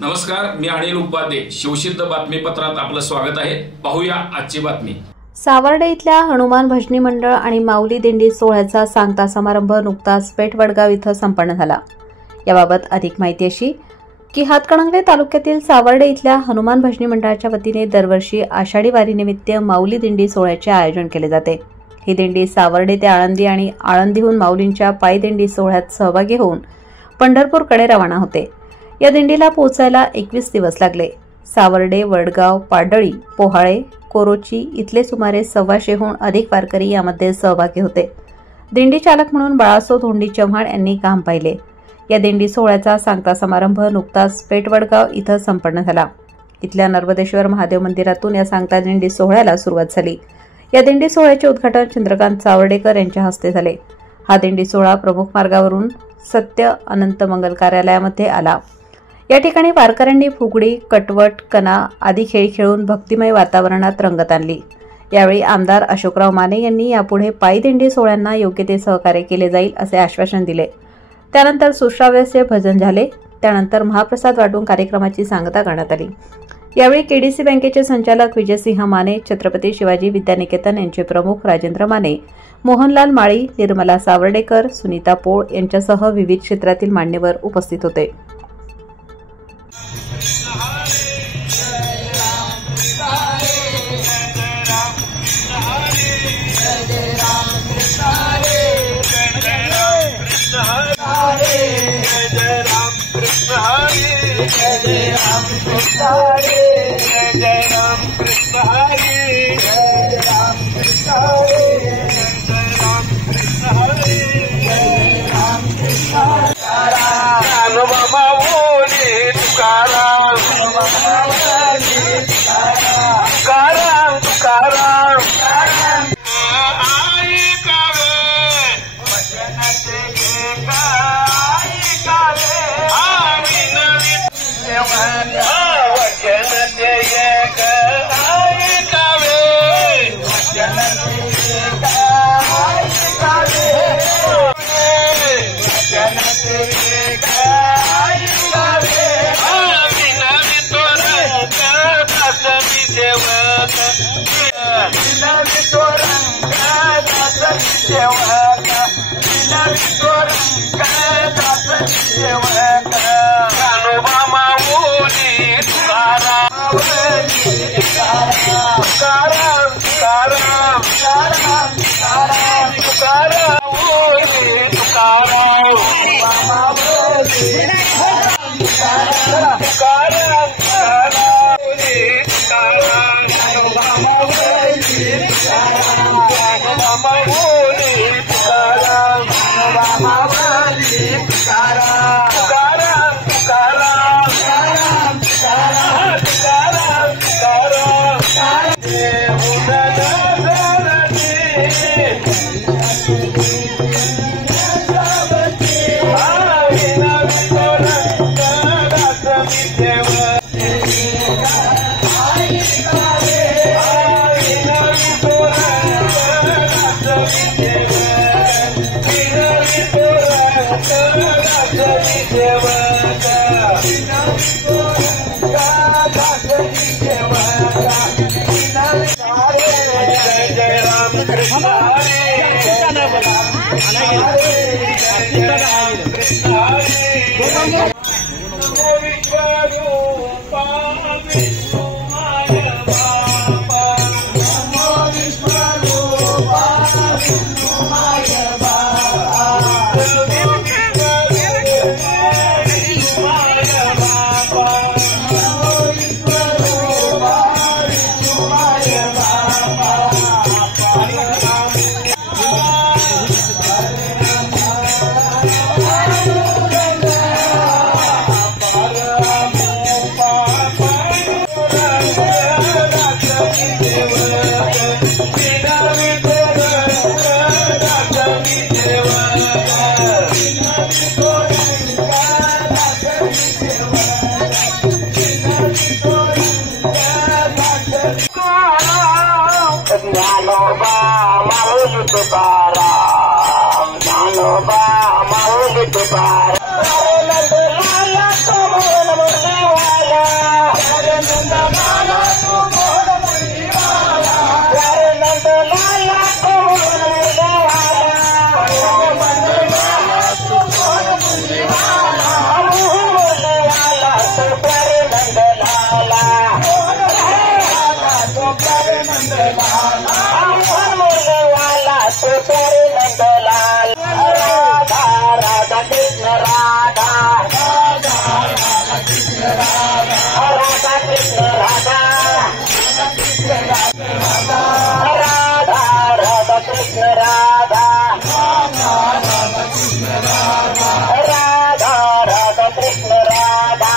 नमस्कार, मी अनिल उपाध्ये. शिवसिद्ध बातमीपत्रात आपलं स्वागत आहे. पाहूया आजची बातमी. सावर्डे इथल्या हनुमान भजनी मंडळ आणि माऊली दिंडी सोहळ्याचा सांगता समारंभ नुकताच पेठ वडगाव इथं संपन्न झाला. याबाबत अधिक माहिती अशी की हातकणंगले तालुक्यातील सावर्डे इथल्या हनुमान भजनी मंडळाच्या वतीने दरवर्षी आषाढी वारीनिमित्त माऊली दिंडी सोहळ्याचे आयोजन केले जाते. ही दिंडी सावर्डे ते आळंदी आणि आळंदीहून माऊलींच्या पायी दिंडी सोहळ्यात सहभागी होऊन पंढरपूरकडे रवाना होते. या दिंडीला पोहोचायला 21 दिवस लागले. सावर्डे, वडगाव, पाडळी, पोहाळे, कोरोची इथले सुमारे 125हून अधिक वारकरी यामध्ये सहभागी होते. दिंडी चालक म्हणून बाळासो धोंडी चव्हाण यांनी काम पाहिले. या दिंडी सोहळ्याचा सांगता समारंभ नुकताच पेठ वडगाव इथं संपन्न झाला. इथल्या नर्मदेश्वर महादेव मंदिरातून या सांगता दिंडी सोहळ्याला सुरुवात झाली. या दिंडी सोहळ्याचे उद्घाटन चंद्रकांत सावर्डेकर यांच्या हस्ते झाले. हा दिंडी सोहळा प्रमुख मार्गावरून सत्य अनंत मंगल कार्यालयामध्ये आला. या ठिकाणी वारकऱ्यांनी फुगडी, कटवट, कना आदी खेळ खेळून भक्तिमय वातावरणात रंगत आणली. यावेळी आमदार अशोकराव माने यांनी यापुढे पायी दिंडी सोहळ्यांना योग्य ते सहकार्य केले जाईल असे आश्वासन दिले. त्यानंतर सुश्राव्याचे भजन झाले. त्यानंतर महाप्रसाद वाटून कार्यक्रमाची सांगता करण्यात आली. यावेळी केडीसी बँकेचे संचालक विजयसिंह माने, छत्रपती शिवाजी विद्यानिकेतन यांचे प्रमुख राजेंद्र माने, मोहनलाल माळी, निर्मला सावर्डेकर, सुनीता पोळ यांच्यासह विविध क्षेत्रातील मान्यवर उपस्थित होते. Tukaram, प्यारे नंदलाल राधा राधा कृष्ण राधा राधा कृष्ण राधा राधा राधा कृष्ण राधा राधा राधा कृष्ण राधा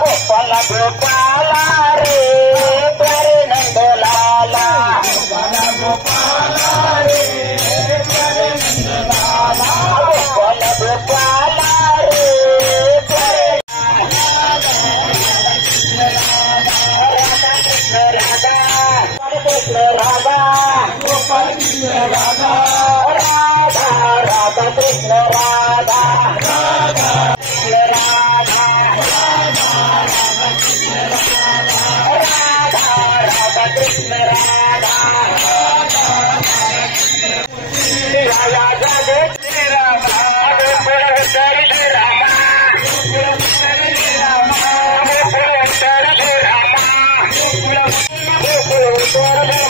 गोपाल गोपाल रे प्यारे नंदलाला गोपाल रे प्यारे नंदलाला गोपाल गोपाल रे प्यारे राधा कृष्ण राधा गोपाल कृष्ण राधा राधा राधा कृष्ण राधा राधा कृष्ण राधा राधा कृष्ण राधा राया जागे श्री रामा श्री रामा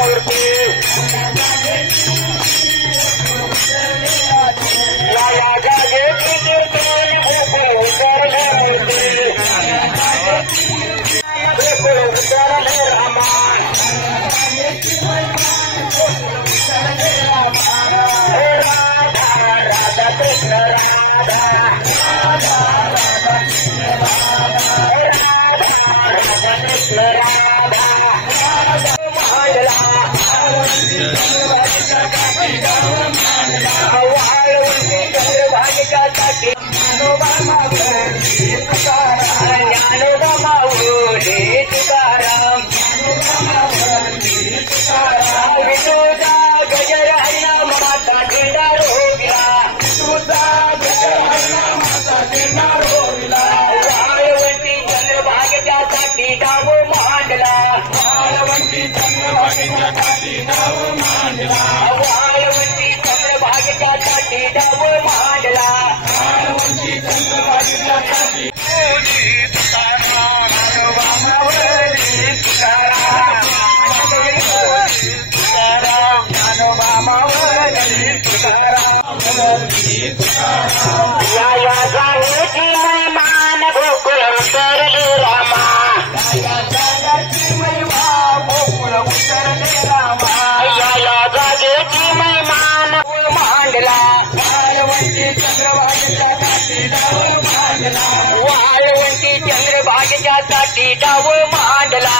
मूर्ति राया जागे राधा कृष्ण राधा राधा कृष्ण राधा या जानेची मेहमान गोकुल उतरले रामा या जानेची मेहमान मांडला वाळवंटी चंद्रभागेच्या साठी डाव मांडला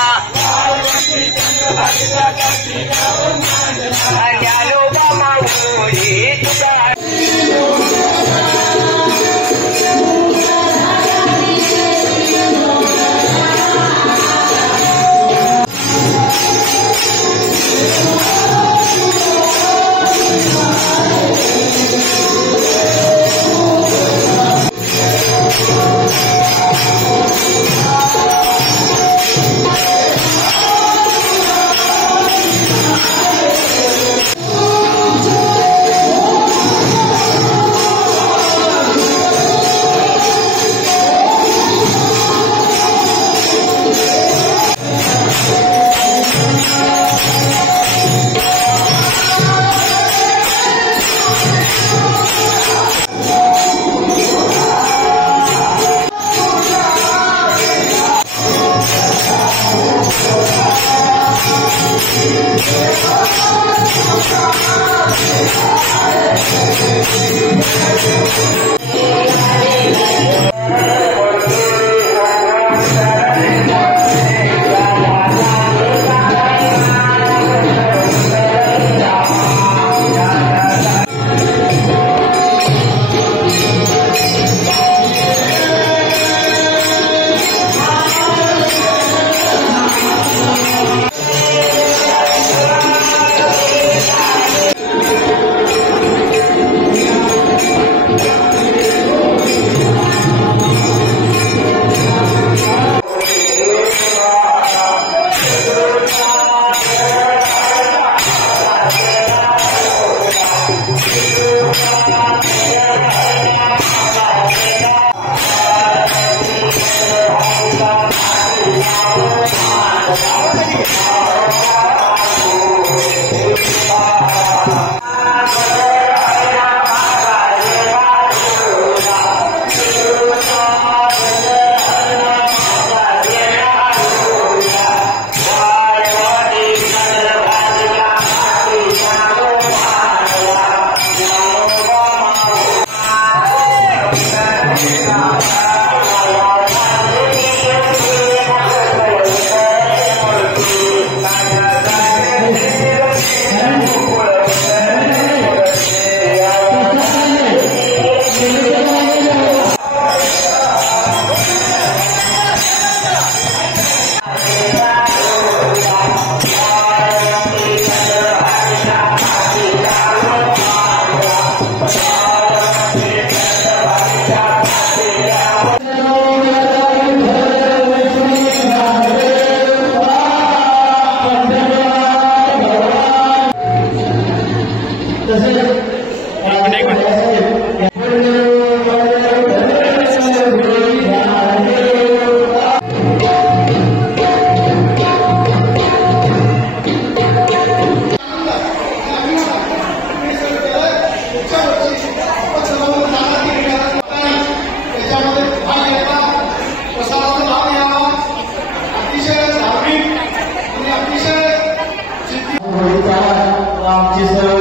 ज्ञानोबा माऊली तुझा आमची सर्व